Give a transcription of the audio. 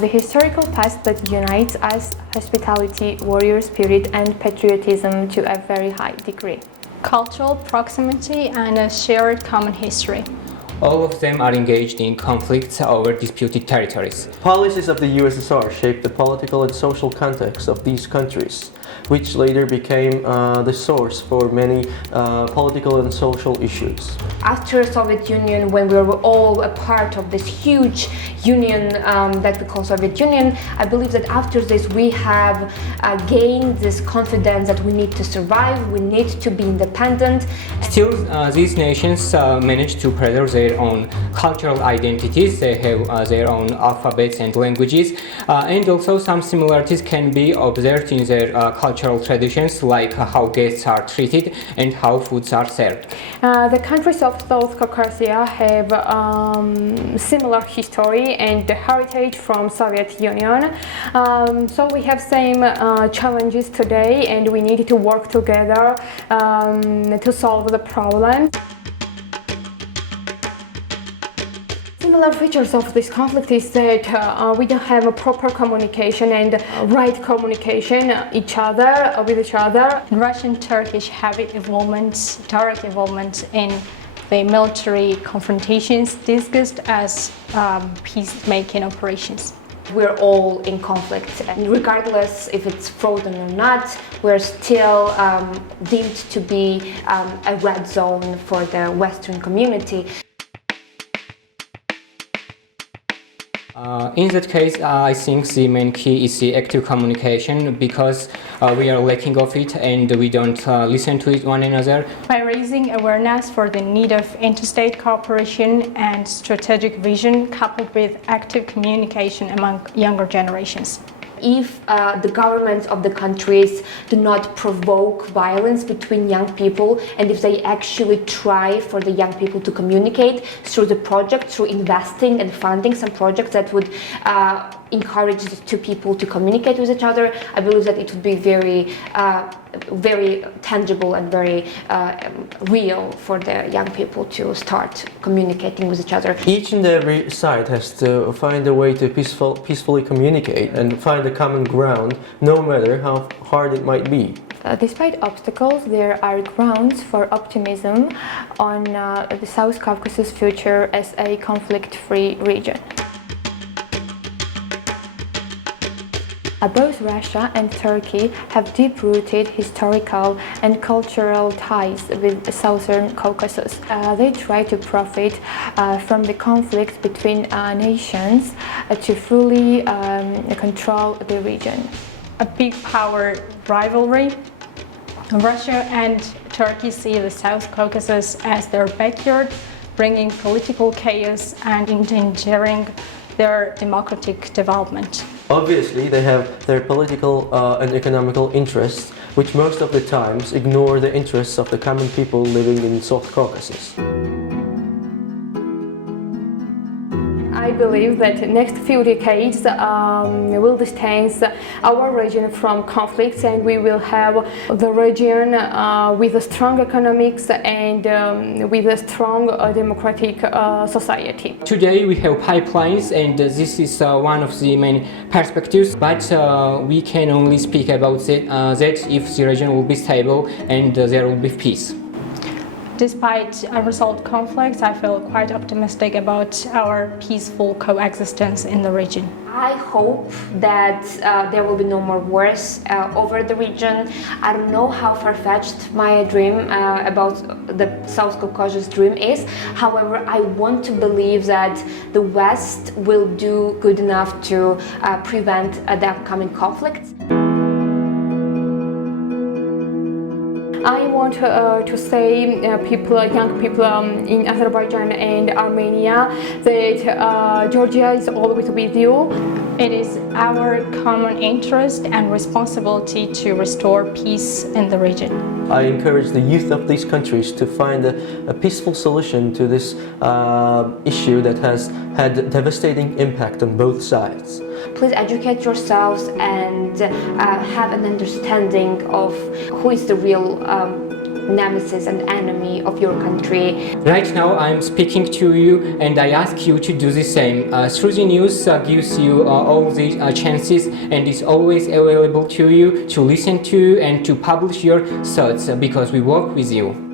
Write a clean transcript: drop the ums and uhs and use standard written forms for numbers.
The historical past that unites us, hospitality, warrior spirit and patriotism to a very high degree. Cultural proximity and a shared common history. All of them are engaged in conflicts over disputed territories. Policies of the USSR shaped the political and social context of these countries, which later became the source for many political and social issues. After the Soviet Union, when we were all a part of this huge union that we call Soviet Union, I believe that after this we have gained this confidence that we need to survive, we need to be independent. Still, these nations managed to preserve their own cultural identities. They have their own alphabets and languages, and also some similarities can be observed in their cultural traditions, like how guests are treated and how foods are served. The countries of South Caucasus have similar history and heritage from Soviet Union. So we have same challenges today, and we need to work together to solve the problem. Similar features of this conflict is that we don't have a proper communication and right communication with each other. Russian-Turkish direct involvement in the military confrontations discussed as peacemaking operations. We're all in conflict, and regardless if it's frozen or not, we're still deemed to be a red zone for the Western community. In that case, I think the main key is the active communication, because we are lacking of it and we don't listen to one another. By raising awareness for the need of interstate cooperation and strategic vision coupled with active communication among younger generations. If the governments of the countries do not provoke violence between young people, and if they actually try for the young people to communicate through the project, through investing and funding some projects that would encourage the two people to communicate with each other, I believe that it would be very tangible and very real for the young people to start communicating with each other. Each and every side has to find a way to peacefully communicate and find a common ground, no matter how hard it might be. Despite obstacles, there are grounds for optimism on the South Caucasus future as a conflict-free region. Both Russia and Turkey have deep-rooted historical and cultural ties with the Southern Caucasus. They try to profit from the conflict between nations to fully control the region. A big power rivalry. Russia and Turkey see the South Caucasus as their backyard, bringing political chaos and endangering their democratic development. Obviously, they have their political and economical interests, which most of the times ignore the interests of the common people living in South Caucasus. I believe that the next few decades will distance our region from conflicts, and we will have the region with a strong economics and with a strong democratic society. Today we have pipelines, and this is one of the main perspectives, but we can only speak about that if the region will be stable and there will be peace. Despite unresolved conflicts, I feel quite optimistic about our peaceful coexistence in the region. I hope that there will be no more wars over the region. I don't know how far-fetched my dream about the South Caucasus dream is. However, I want to believe that the West will do good enough to prevent the upcoming conflicts. I want to say young people in Azerbaijan and Armenia that Georgia is always with you. It is our common interest and responsibility to restore peace in the region. I encourage the youth of these countries to find a peaceful solution to this issue that has had devastating impact on both sides. Please educate yourselves and have an understanding of who is the real nemesis and enemy of your country. Right now I'm speaking to you and I ask you to do the same. ThroughTheNews gives you all the chances and is always available to you to listen to and to publish your thoughts because we work with you.